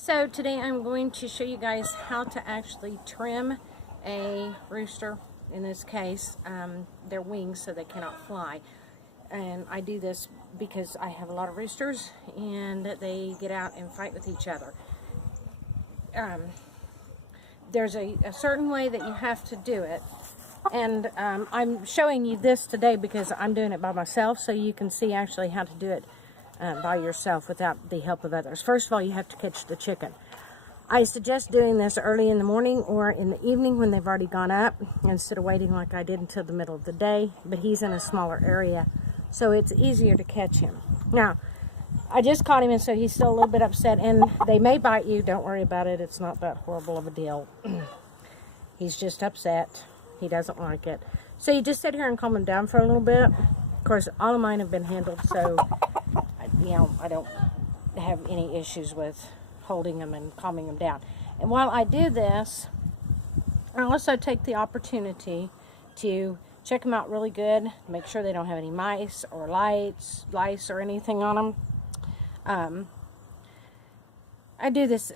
So today I'm going to show you guys how to actually trim a rooster, in this case, their wings so they cannot fly. And I do this because I have a lot of roosters and they get out and fight with each other. There's a certain way that you have to do it, and I'm showing you this today because I'm doing it by myself, so you can see actually how to do it by yourself without the help of others. First of all, you have to catch the chicken. I suggest doing this early in the morning or in the evening when they've already gone up, instead of waiting like I did until the middle of the day. But he's in a smaller area, so it's easier to catch him. Now, I just caught him, and so he's still a little bit upset, and they may bite you. Don't worry about it. It's not that horrible of a deal. He's just upset. He doesn't like it. So you just sit here and calm him down for a little bit. Of course, all of mine have been handled, so I don't have any issues with holding them and calming them down. And while I do this, I also take the opportunity to check them out really good, make sure they don't have any mice or lice or anything on them. I do this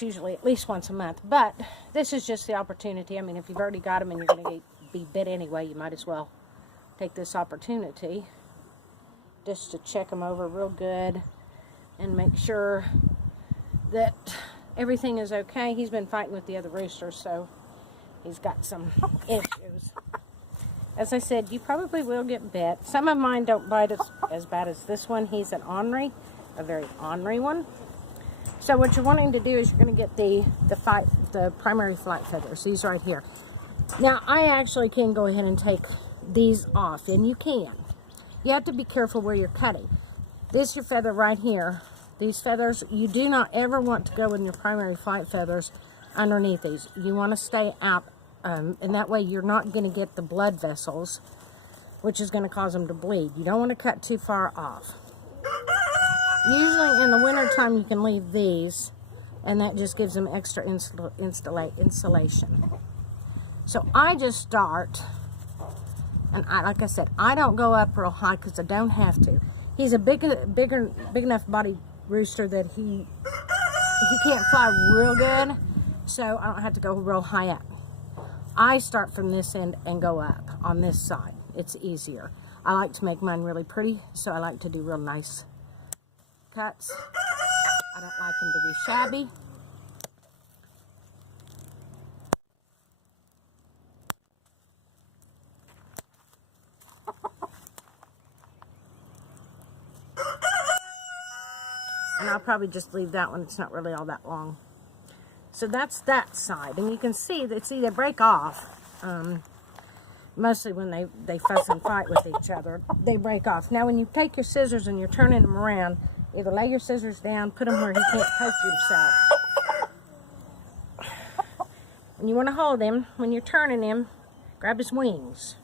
usually at least once a month, but this is just the opportunity. I mean, if you've already got them and you're going to be bit anyway, you might as well take this opportunity just to check them over real good and make sure that everything is okay. He's been fighting with the other roosters, so he's got some issues. As I said, you probably will get bit. Some of mine don't bite as bad as this one. He's an ornery, a very ornery one. So what you're wanting to do is you're going to get the primary flight feathers. These right here. Now, I actually can go ahead and take these off, and you can. You have to be careful where you're cutting. This your feather right here. These feathers, you do not ever want to go in your primary flight feathers underneath these. You want to stay out, and that way you're not going to get the blood vessels, which is going to cause them to bleed. You don't want to cut too far off. Usually in the winter time you can leave these, and that just gives them extra insulation. So I just start, and like I said, I don't go up real high because I don't have to. He's a big enough body rooster that he can't fly real good, so I don't have to go real high up. I start from this end and go up on this side. It's easier. I like to make mine really pretty, so I like to do real nice cuts. I don't like them to be shabby. And I'll probably just leave that one. It's not really all that long. So that's that side. And you can see they break off. Mostly when they fuss and fight with each other, they break off. Now when you take your scissors and you're turning them around, either lay your scissors down, put them where he can't poke himself. And you want to hold him, when you're turning him, grab his wings.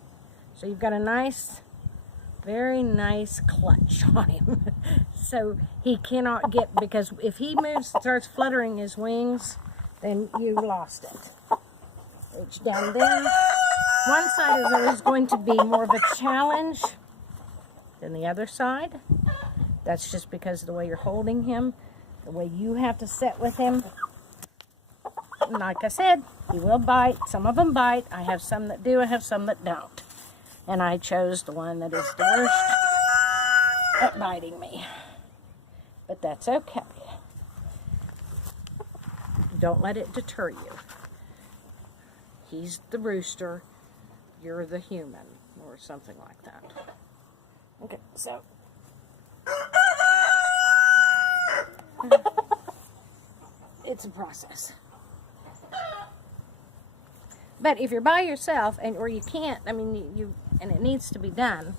So you've got a nice, very nice clutch on him. So he cannot get, because if he starts fluttering his wings, then you lost it. Reach down there. One side is always going to be more of a challenge than the other side. That's just because of the way you're holding him, the way you have to sit with him. And like I said, he will bite. Some of them bite. I have some that do, I have some that don't. And I chose the one that is the worst at biting me. But that's okay. Don't let it deter you. He's the rooster, you're the human, or something like that. Okay, so it's a process. But if you're by yourself, or you can't, I mean, and it needs to be done,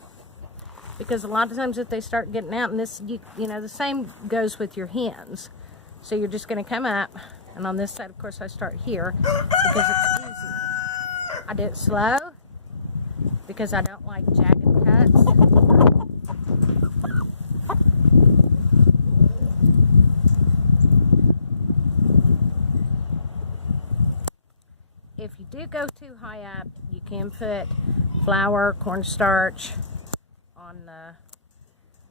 because a lot of times if they start getting out, and this, you know, the same goes with your hens. So you're just going to come up, and on this side, of course, I start here because it's easier. I do it slow because I don't like jagged cuts. If you do go too high up, you can put flour, cornstarch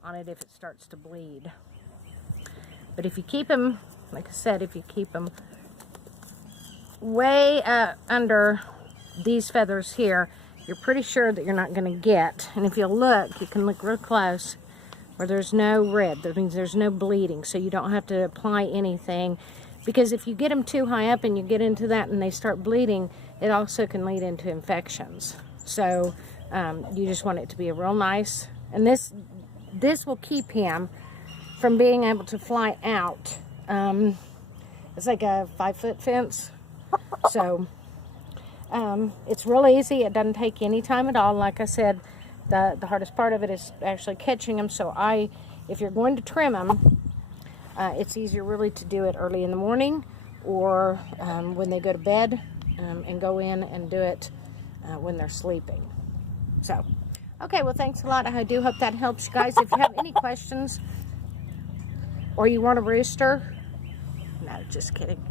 on it if it starts to bleed. But if you keep them like I said, if you keep them way under these feathers here, you're pretty sure that you're not going to get, and if you look, you can look real close where there's no red. That means there's no bleeding, so you don't have to apply anything, because if you get them too high up and you get into that and they start bleeding, it also can lead into infections. So you just want it to be a real nice, and this will keep him from being able to fly out. It's like a 5-foot fence, so it's real easy. It doesn't take any time at all. Like I said, the hardest part of it is actually catching them. So if you're going to trim them, it's easier really to do it early in the morning, or when they go to bed, and go in and do it when they're sleeping. So, okay, well, thanks a lot. I do hope that helps you guys. If you have any questions, or you want a rooster, no, just kidding.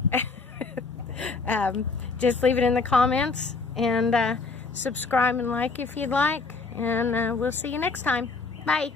Just leave it in the comments, and subscribe and like if you'd like, and we'll see you next time. Bye.